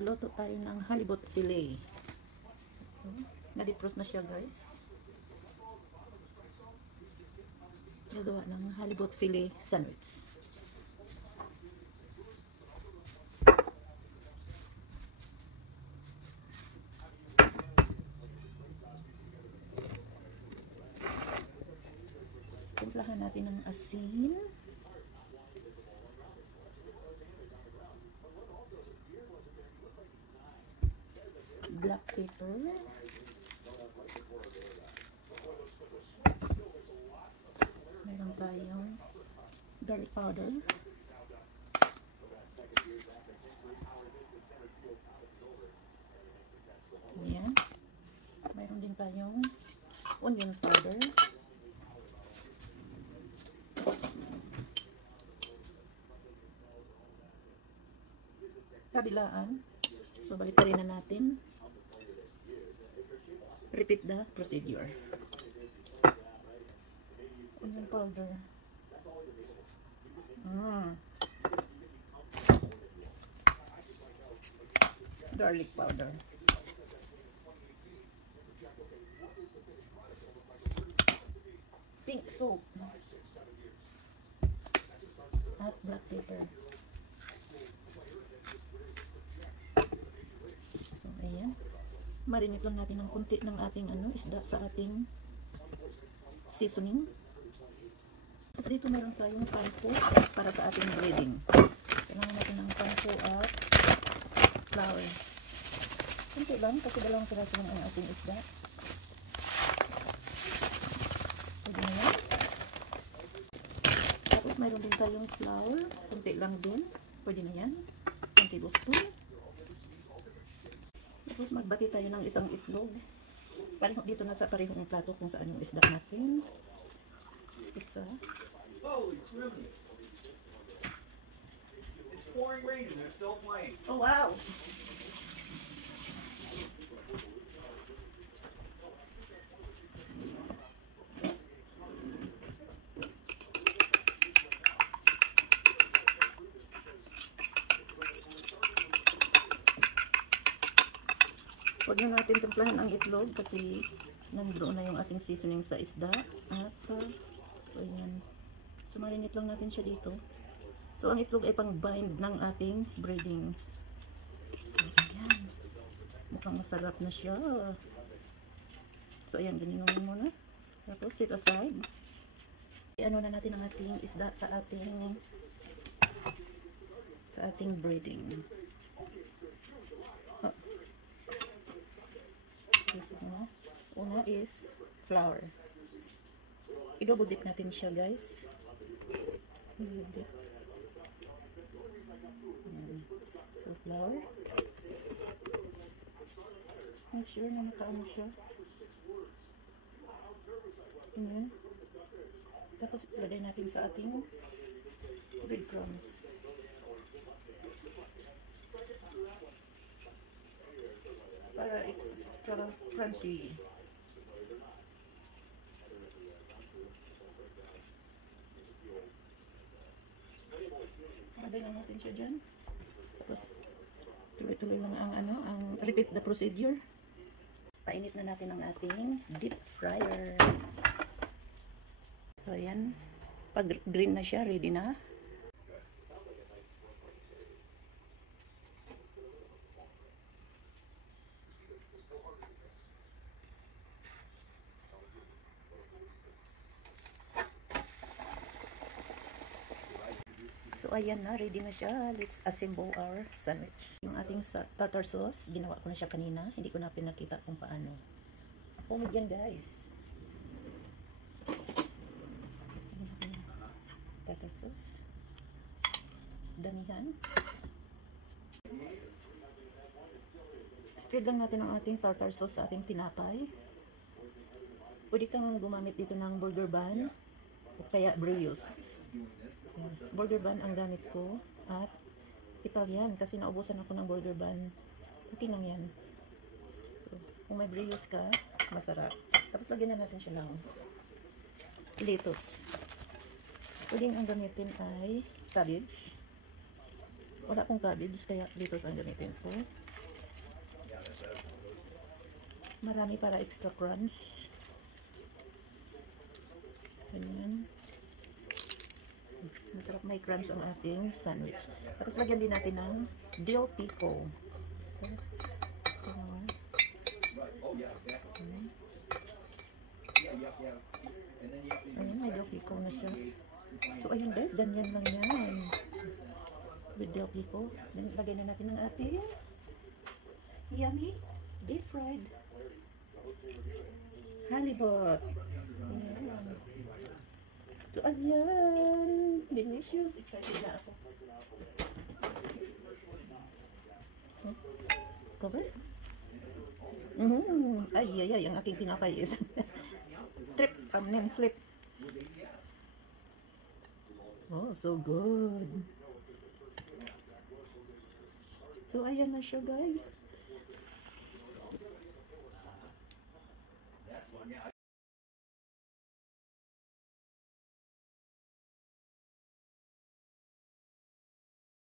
magluto tayo ng halibut fillet. Na-defrost na siya, guys. Gagawa ng halibut fillet sandwich. Timplahan natin ng asin. Black pepper. Meron tayong garlic powder. Ayan. Meron din tayong onion powder. Kabilaan. So, balik pa rin na natin. Repeat the procedure. Onion powder. Garlic powder. Pink salt. At black pepper. So, ayan. Marinate lang natin ng kunti ng ating isda sa ating seasoning. At dito meron tayong panko para sa ating breading. Kailangan natin ng panko at flour. Kunti lang kasi dalawang piraso lang ang ating isda. Pwede na yan. Tapos mayroon din tayong flour. Kunti lang din. Pwede na yan. 1 tablespoon. Tapos magbati tayo ng isang itlog. Pareho dito na sa parehong plato kung saan yung isda natin. Isa. Oh wow! Huwag na natin timplahan ang itlog kasi nandoon na yung ating seasoning sa isda at sa ayan. So marinate lang natin siya dito. So ang itlog ay pang bind ng ating breading. So ayan. Mukhang masarap na siya. So ayan, gininungin muna. Tapos set aside. I-ano na natin ang ating isda sa ating breading. Una is flour. I-double dip natin siya, guys. So flour. Make sure na nakaano siya. Ayan. Tapos ilagay natin sa ating breadcrumbs. Para extra crunchy. Lagay na natin siya dyan. Tapos tuloy-tuloy lang ang repeat the procedure. Painit na natin ang ating deep fryer. So ayan, pag green na siya, ready na. So ayan na, ready na siya. Let's assemble our sandwich. Yung ating tartar sauce, ginawa ko na siya kanina. Hindi ko na pinakita kung paano. Homemade yan, guys. Tartar sauce. Damihan. Spread lang natin ang ating tartar sauce sa ating tinapay. Pwede kang gumamit dito ng burger bun o kaya brioche. Burger bun ang gamit ko at Italian kasi naubusan ako ng burger bun. Okay lang yan. So, kung may brioche ka, masarap. Tapos lagyan na natin siya ng lettuce. Pwedeng ang gamitin ay cabbage. Wala akong cabbage, kaya lettuce ang gamitin ko. Marami para extra crunch. Ganyan. Masarap may crunch ang ating sandwich. Tapos lagyan din natin ng dill pickle. So, ayun, may dill pickle na siya. So, ayun guys, ganyan lang yan. With dill pickle. Then, lagyan na natin ng ating yummy deep fried halibut. Ayan. So, ayan. Delicious. Excited na ako. Cover? Ay, ay, ay. Ang aking tinapay is trip from name flip. Oh, so good. So, ayan na siya guys.